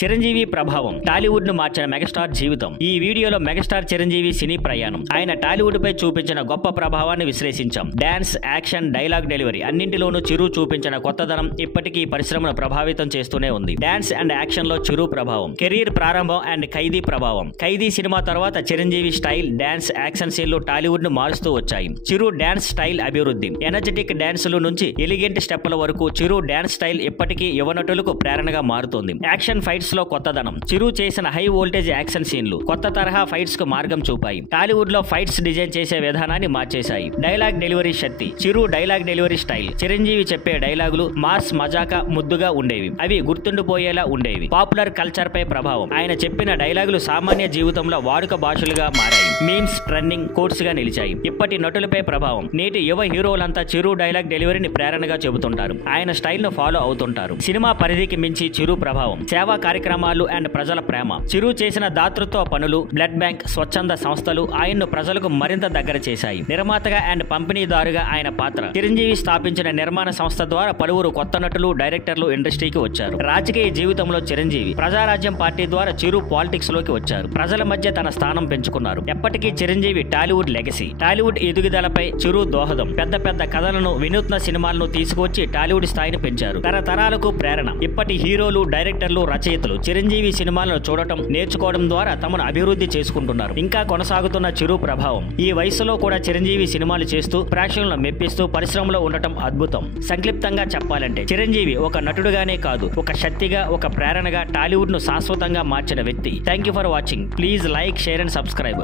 చిరంజీవి ప్రభావం టాలీవుడ్ ను మార్చిన మెగాస్టార్ జీవితం. ఈ వీడియోలో మెగాస్టార్ చిరంజీవి సినీ ప్రయాణం, ఆయన టాలీవుడ్ పై చూపించిన గొప్ప ప్రభావాన్ని విశ్లేషించాం. డాన్స్, యాక్షన్, డైలాగ్ డెలివరీ అన్నింటిలోనూ చిరు చూపించిన కొత్తదనం ఇప్పటికీ పరిశ్రమను ప్రభావితం చేస్తూనే ఉంది. డాన్స్ అండ్ యాక్షన్ లో చిరు ప్రభావం, కెరీర్ ప్రారంభం అండ్ ఖైదీ ప్రభావం. ఖైదీ సినిమా తర్వాత చిరంజీవి స్టైల్, డాన్స్, యాక్షన్ సీన్లు టాలీవుడ్ ను మారుస్తూ వచ్చాయి. చిరు డాన్స్ స్టైల్ అభివృద్ధి, ఎనర్జెటిక్ డాన్సుల నుంచి ఎలిగెంట్ స్టెప్పుల వరకు చిరు డాన్స్ స్టైల్ ఇప్పటికీ యువ నటులకు ప్రేరణగా మారుతోంది. యాక్షన్ ఫైట్స్ లో కొత్తదనం, చిరు చేసిన హై వోల్టేజ్ యాక్షన్ సీన్లు కొత్త తరహా ఫైట్స్ కు మార్గం చూపాయి. టాలీవుడ్ లో ఫైట్స్ డిజైన్ చేసే విధానాన్ని మార్చేశాయి. డైలాగ్ డెలివరీ శక్తి, చిరు డైలాగ్ డెలివరీ స్టైల్. చిరంజీవి చెప్పే డైలాగులు మాస్, మజాకా, ముద్దుగా ఉండేవి. అవి గుర్తుండిపోయేలా ఉండేవి. పాపులర్ కల్చర్ పై ప్రభావం, ఆయన చెప్పిన డైలాగులు సామాన్య జీవితంలో వాడుక భాషలుగా మారాయి. మీమ్స్, ట్రెండింగ్ కోట్స్ గా నిలిచాయి. ఇప్పటి నటులపై ప్రభావం, నేటి యువ హీరోలంతా చిరు డైలాగ్ డెలివరీని ప్రేరణగా చెబుతుంటారు. ఆయన స్టైల్ ను ఫాలో అవుతుంటారు. సినిమా పరిధికి మించి చిరు ప్రభావం, సేవా కార్యక్రమాలు అండ్ ప్రజల ప్రేమ. చిరు చేసిన దాతృత్వ పనులు, బ్లడ్ బ్యాంక్, స్వచ్ఛంద సంస్థలు ఆయన్ను ప్రజలకు మరింత దగ్గర చేశాయి. నిర్మాతగా అండ్ పంపిణీదారుగా ఆయన పాత్ర. చిరంజీవి స్థాపించిన నిర్మాణ సంస్థ ద్వారా పలువురు కొత్త నటులు, డైరెక్టర్లు ఇండస్ట్రీకి వచ్చారు. రాజకీయ జీవితంలో చిరంజీవి ప్రజారాజ్యం పార్టీ ద్వారా చిరు పాలిటిక్స్ లోకి వచ్చారు. ప్రజల మధ్య తన స్థానం పెంచుకున్నారు. ఎప్పటికీ చిరంజీవి టాలీవుడ్ లెగసీ. టాలీవుడ్ ఎదుగుదలపై చిరు దోహదం, పెద్ద పెద్ద కథలను, వినూత్న సినిమాలను తీసుకువచ్చి టాలీవుడ్ స్థాయిని పెంచారు. తరతరాలకు ప్రేరణ. ఇప్పటి హీరోలు, డైరెక్టర్లు, రచయితలు చిరంజీవి సినిమాలను చూడటం, నేర్చుకోవడం ద్వారా తమను అభివృద్ధి చేసుకుంటున్నారు. ఇంకా కొనసాగుతున్న చిరు ప్రభావం. ఈ వయసులో కూడా చిరంజీవి సినిమాలు చేస్తూ ప్రేక్షకులను మెప్పిస్తూ పరిశ్రమలో ఉండటం అద్భుతం. సంక్షిప్తంగా చెప్పాలంటే చిరంజీవి ఒక నటుడుగానే కాదు, ఒక శక్తిగా, ఒక ప్రేరణగా టాలీవుడ్ ను శాశ్వతంగా మార్చిన వ్యక్తి. Thank you for watching. Please like, share and subscribe.